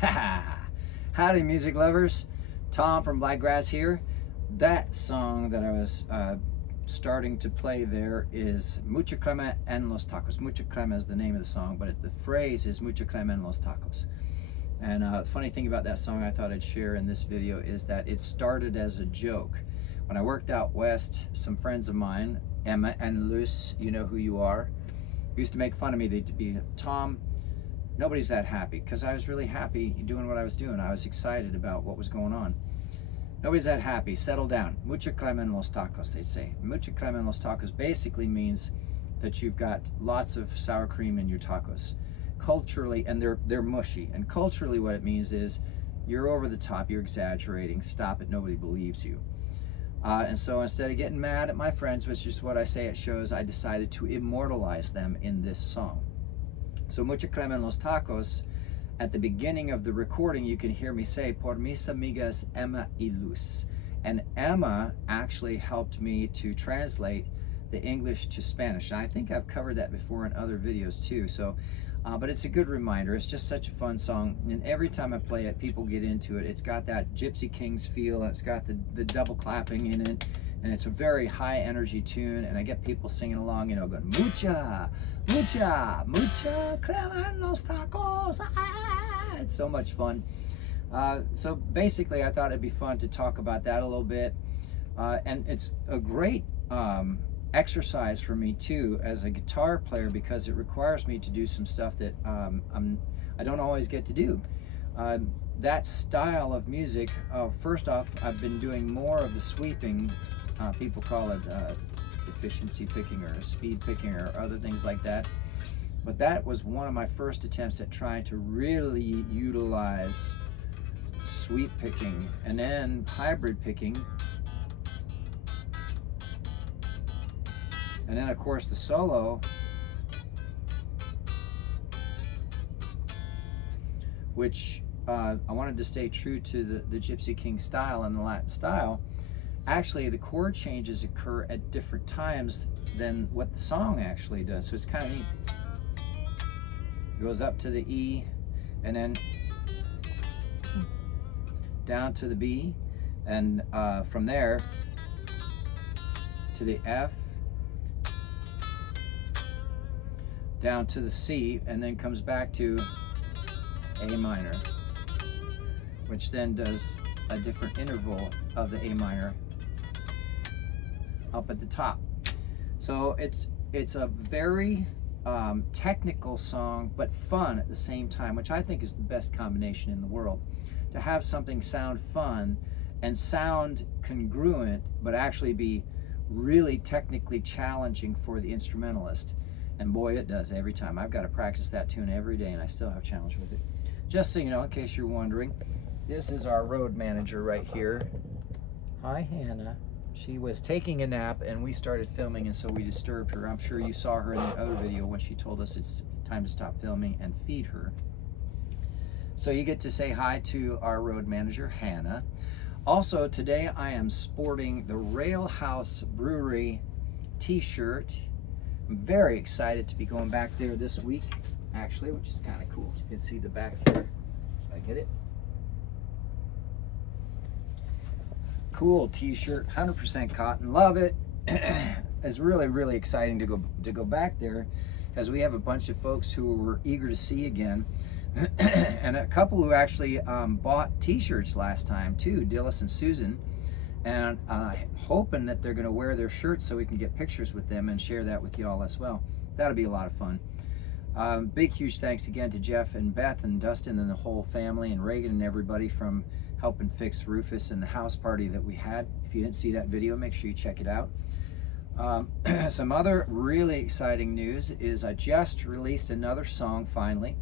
Howdy, music lovers. Tom from Blakgraz here. That song that I was starting to play there is Mucha Crema en los tacos. Mucha Crema is the name of the song, but the phrase is Mucha Crema en los tacos. And funny thing about that song I thought I'd share in this video is that it started as a joke. When I worked out west, some friends of mine, Emma and Luce, you know who you are, used to make fun of me. They'd be, Tom, nobody's that happy, because I was really happy doing what I was doing. I was excited about what was going on. Nobody's that happy. Settle down. Mucha crema en los tacos, they say. Mucha crema en los tacos basically means that you've got lots of sour cream in your tacos. Culturally, and they're mushy. And culturally what it means is you're over the top, you're exaggerating, stop it, nobody believes you. And so instead of getting mad at my friends, which is what I say at shows, I decided to immortalize them in this song. So Mucha Crema en los tacos, at the beginning of the recording, you can hear me say, por mis amigas Emma y Luz. And Emma actually helped me to translate the English to Spanish. And I think I've covered that before in other videos too. So, but it's a good reminder. It's just such a fun song. And every time I play it, people get into it. It's got that Gypsy Kings feel, and it's got the double clapping in it. And it's a very high energy tune. And I get people singing along, you know, going, Mucha, mucha, mucha crema en los tacos. Ah! It's so much fun. So basically, I thought it'd be fun to talk about that a little bit. And it's a great exercise for me too as a guitar player, because it requires me to do some stuff that I don't always get to do. That style of music, first off, I've been doing more of the sweeping. People call it efficiency picking or speed picking or other things like that. But that was one of my first attempts at trying to really utilize sweep picking, and then hybrid picking, and then of course the solo, which I wanted to stay true to the Gypsy King style and the Latin style. Actually, the chord changes occur at different times than what the song actually does, so it's kind of neat. It goes up to the E, and then down to the B, and from there to the F, down to the C, and then comes back to A minor, which then does a different interval of the A minor up at the top. So it's a very technical song, but fun at the same time, which I think is the best combination in the world. To have something sound fun and sound congruent, but actually be really technically challenging for the instrumentalist. And boy, it does every time. I've got to practice that tune every day, and I still have challenge with it. Just so you know, in case you're wondering, this is our road manager right here. Hi, Hannah. She was taking a nap, and we started filming, and so we disturbed her. I'm sure you saw her in the other video when she told us it's time to stop filming and feed her. So you get to say hi to our road manager, Hannah. Also, today I am sporting the Railhouse Brewery t-shirt. I'm very excited to be going back there this week, actually, which is kind of cool. You can see the back here. Did I get it? Cool t-shirt, 100% cotton, love it. It's really, really exciting to go back there, because we have a bunch of folks who were eager to see again. And a couple who actually bought t-shirts last time too, Dillis and Susan, and hoping that they're going to wear their shirts so we can get pictures with them and share that with y'all as well. That'll be a lot of fun. Big huge thanks again to Jeff and Beth and Dustin and the whole family, and Reagan and everybody from helping fix Rufus and the house party that we had. If you didn't see that video, make sure you check it out. Some other really exciting news is I just released another song finally.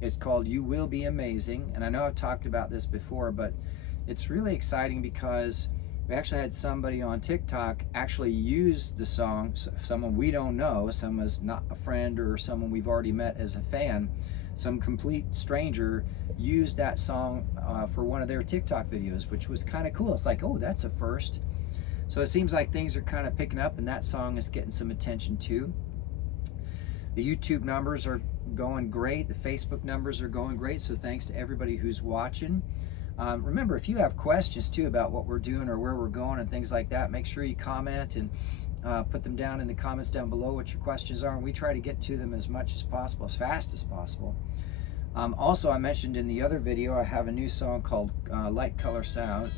It's called You Will Be Amazing, and I know I've talked about this before, but it's really exciting because we actually had somebody on TikTok actually use the song, someone we don't know, someone's not a friend or someone we've already met as a fan, some complete stranger used that song for one of their TikTok videos, which was kind of cool. It's like, oh, that's a first. So it seems like things are kind of picking up, and that song is getting some attention too. The YouTube numbers are going great. The Facebook numbers are going great. So thanks to everybody who's watching. Remember, if you have questions too about what we're doing or where we're going and things like that, make sure you comment and put them down in the comments down below what your questions are, and we try to get to them as much as possible, as fast as possible. Also, I mentioned in the other video, I have a new song called Light Color Sound.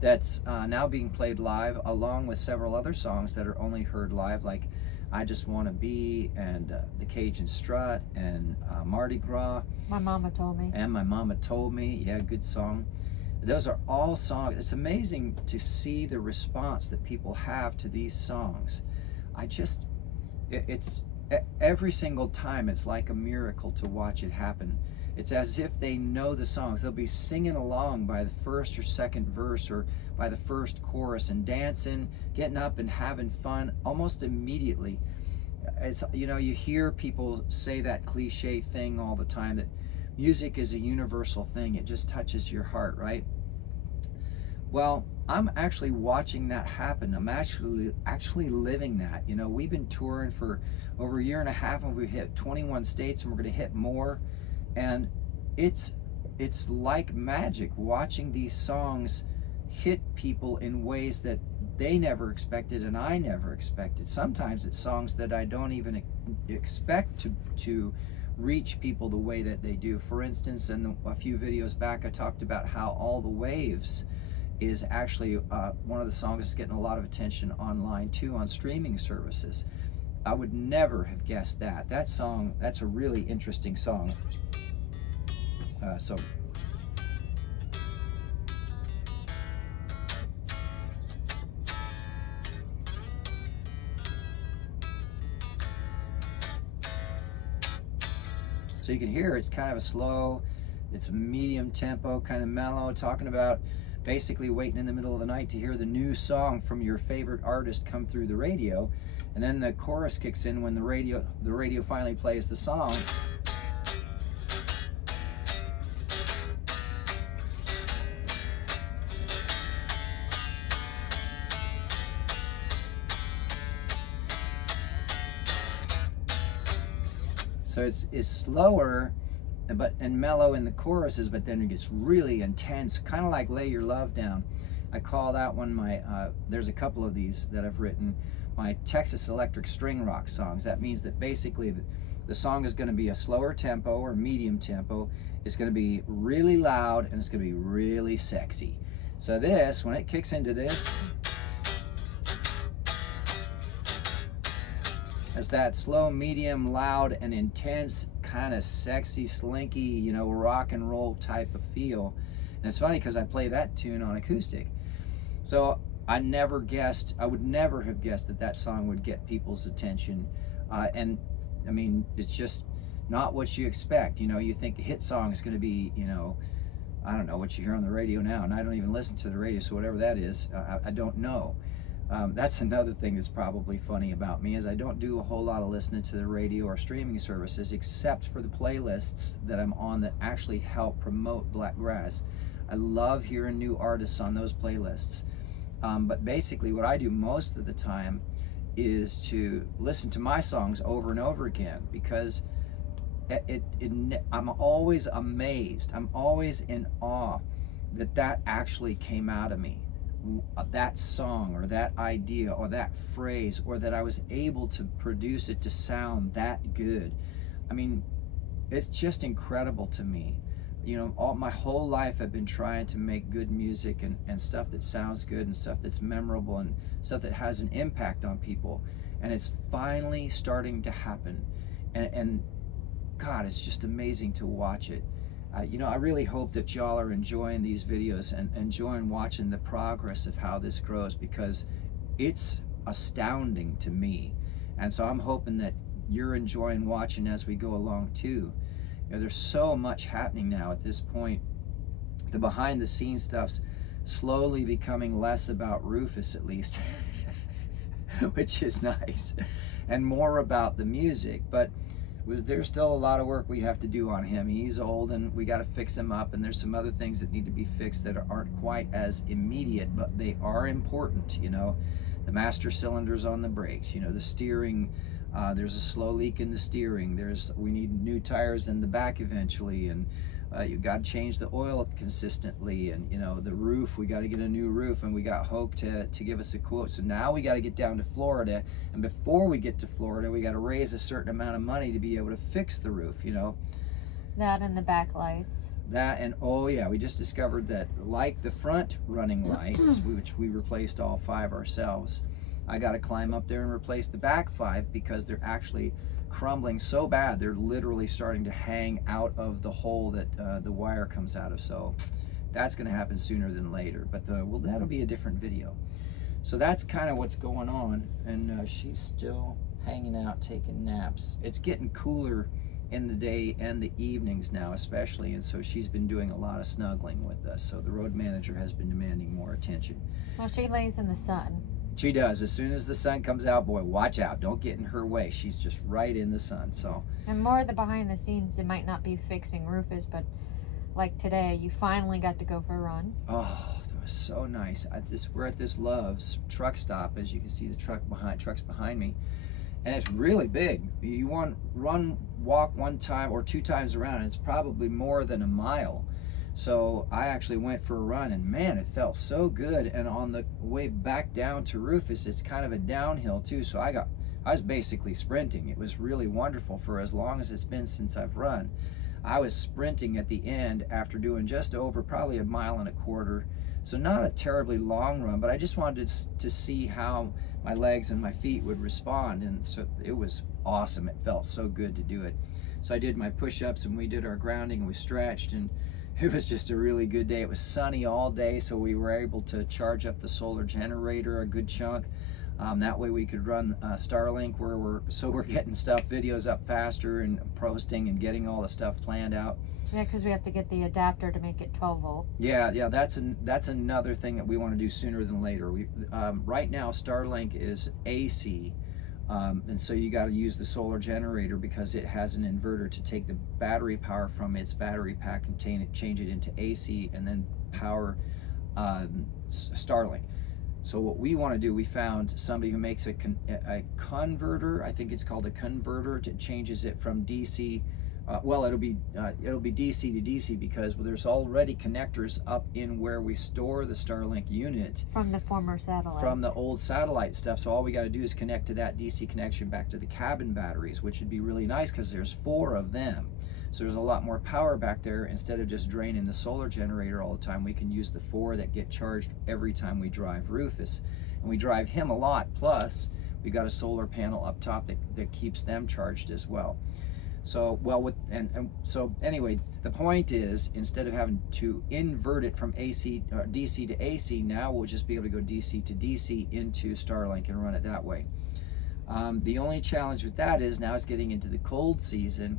That's now being played live, along with several other songs that are only heard live, like I Just Wanna Be, and The Cajun Strut, and Mardi Gras. My Mama Told Me. And My Mama Told Me, yeah, good song. Those are all songs. It's amazing to see the response that people have to these songs. It's every single time, it's like a miracle to watch it happen. It's as if they know the songs. They'll be singing along by the first or second verse or by the first chorus and dancing, getting up and having fun almost immediately. It's, you know, you hear people say that cliche thing all the time, that music is a universal thing. It just touches your heart, right? Well, I'm actually watching that happen. I'm actually living that. You know, we've been touring for over a year and a half, and we've hit 21 states, and we're going to hit more. And it's like magic watching these songs hit people in ways that they never expected and I never expected. Sometimes it's songs that I don't even expect to reach people the way that they do. For instance, in a few videos back, I talked about how All the Waves is actually one of the songs that's getting a lot of attention online too, on streaming services. I would never have guessed that. That song, that's a really interesting song. So you can hear it's kind of a slow, it's a medium tempo, kind of mellow, talking about basically waiting in the middle of the night to hear the new song from your favorite artist come through the radio. And then the chorus kicks in when the radio finally plays the song. So it's slower and mellow in the choruses, but then it gets really intense, kind of like Lay Your Love Down. I call that one my, there's a couple of these that I've written, my Texas Electric String Rock songs. That means that basically the song is going to be a slower tempo or medium tempo. It's going to be really loud and it's going to be really sexy. So this, when it kicks into this, it's that slow, medium, loud, and intense, kind of sexy, slinky, you know, rock and roll type of feel. And it's funny because I play that tune on acoustic. So I would never have guessed that that song would get people's attention. And I mean, it's just not what you expect. You know, you think a hit song is going to be, you know, I don't know what you hear on the radio now, and I don't even listen to the radio, so whatever that is, I don't know. That's another thing that's probably funny about me, is I don't do a whole lot of listening to the radio or streaming services, except for the playlists that I'm on that actually help promote Blakgraz. I love hearing new artists on those playlists. But basically what I do most of the time is to listen to my songs over and over again, because I'm always amazed, I'm always in awe that actually came out of me. That song or that idea or that phrase, or that I was able to produce it to sound that good. I mean, it's just incredible to me. You know, my whole life I've been trying to make good music and stuff that sounds good and stuff that's memorable and stuff that has an impact on people, and it's finally starting to happen. And God, it's just amazing to watch it. You know, I really hope that y'all are enjoying these videos and enjoying watching the progress of how this grows, because it's astounding to me. And so I'm hoping that you're enjoying watching as we go along too. You know, there's so much happening now at this point. The behind the scenes stuff's slowly becoming less about Rufus, at least, which is nice, and more about the music. But there's still a lot of work we have to do on him. He's old and we got to fix him up, and there's some other things that need to be fixed that aren't quite as immediate, but they are important. You know, the master cylinders on the brakes, you know, the steering, there's a slow leak in the steering, we need new tires in the back eventually, and you got to change the oil consistently, and you know, the roof, we got to get a new roof, and we got Hoke to give us a quote. So now we got to get down to Florida, and before we get to Florida, we got to raise a certain amount of money to be able to fix the roof, you know. That and the back lights. That, and oh yeah, we just discovered that, like the front running lights, which we replaced all 5 ourselves, I got to climb up there and replace the back 5 because they're actually crumbling so bad they're literally starting to hang out of the hole that the wire comes out of. So that's going to happen sooner than later, but well, that'll be a different video. So that's kind of what's going on, and she's still hanging out taking naps. It's getting cooler in the day and the evenings now especially, and so she's been doing a lot of snuggling with us, so the road manager has been demanding more attention. Well, she lays in the sun. She does. As soon as the sun comes out, boy, watch out. Don't get in her way. She's just right in the sun. So. And more of the behind the scenes, it might not be fixing Rufus, but like today, you finally got to go for a run. Oh, that was so nice. We're at this Love's truck stop. As you can see, the truck's behind me. And it's really big. You want walk 1 time or 2 times around, and it's probably more than a mile. So I actually went for a run, and man, it felt so good. And on the way back down to Rufus, it's kind of a downhill too. So I was basically sprinting. It was really wonderful for as long as it's been since I've run. I was sprinting at the end after doing just over probably 1.25 miles. So not a terribly long run, but I just wanted to see how my legs and my feet would respond. And so it was awesome. It felt so good to do it. So I did my push-ups, and we did our grounding, and we stretched, and it was just a really good day. It was sunny all day, so we were able to charge up the solar generator a good chunk. That way we could run Starlink, where we're getting videos up faster, and posting and getting all the stuff planned out. Yeah, because we have to get the adapter to make it 12 volt. Yeah, that's another thing that we want to do sooner than later. Right now Starlink is AC. And so you got to use the solar generator because it has an inverter to take the battery power from its battery pack and change it into AC, and then power Starlink. So what we want to do, we found somebody who makes a converter. I think it's called a converter. It changes it from DC. Well, it'll be DC to DC because there's already connectors up in where we store the Starlink unit from the former satellites, from the old satellite stuff. So all we got to do is connect to that DC connection back to the cabin batteries, which would be really nice because there's 4 of them. So there's a lot more power back there. Instead of just draining the solar generator all the time, we can use the 4 that get charged every time we drive Rufus, and we drive him a lot. Plus, we got a solar panel up top that keeps them charged as well. So so anyway, the point is, instead of having to invert it from DC to AC, now we'll just be able to go DC to DC into Starlink and run it that way. The only challenge with that is now it's getting into the cold season,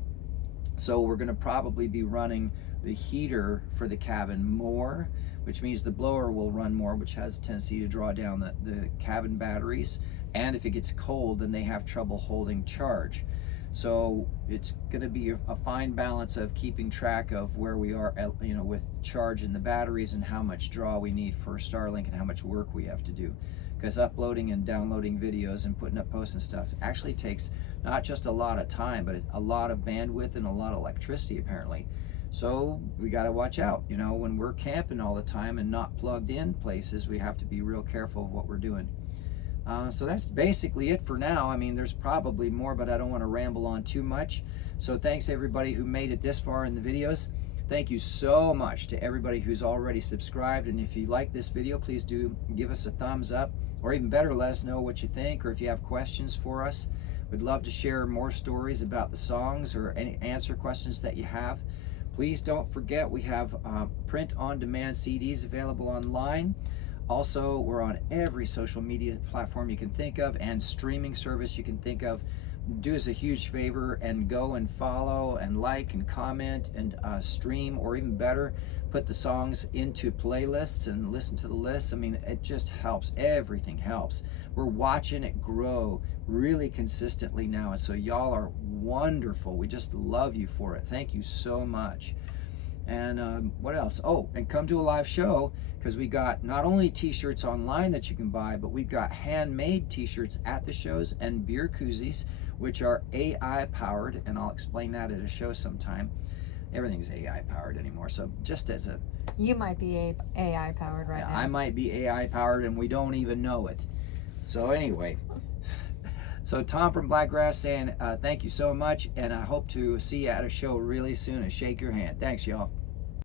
so we're going to probably be running the heater for the cabin more, which means the blower will run more, which has a tendency to draw down the cabin batteries, and if it gets cold, then they have trouble holding charge. So it's going to be a fine balance of keeping track of where we are, with charge in the batteries and how much draw we need for Starlink and how much work we have to do. Because uploading and downloading videos and putting up posts and stuff actually takes not just a lot of time, but a lot of bandwidth and a lot of electricity apparently. So we got to watch out. When we're camping all the time and not plugged in places, we have to be real careful of what we're doing. So that's basically it for now. I mean, there's probably more, but I don't want to ramble on too much. So thanks everybody who made it this far in the videos. Thank you so much to everybody who's already subscribed. And if you like this video, please do give us a thumbs up, or even better, let us know what you think, or if you have questions for us. We'd love to share more stories about the songs or answer questions that you have. Please don't forget, we have print-on-demand CDs available online. Also, we're on every social media platform you can think of and streaming service you can think of. do us a huge favor and go and follow and like and comment and stream, or even better, put the songs into playlists and listen to the lists. I mean, it just helps. Everything helps. We're watching it grow really consistently now, and so y'all are wonderful. We just love you for it. Thank you so much. And what else? Oh, and come to a live show, because we got not only t-shirts online that you can buy, but we've got handmade t-shirts at the shows, and beer koozies, which are AI powered, and I'll explain that at a show sometime. Everything's AI powered anymore, so just as a... You might be AI powered right now. I might be AI powered and we don't even know it. So anyway, so Tom from Blakgraz saying thank you so much, and I hope to see you at a show really soon and shake your hand. Thanks, y'all.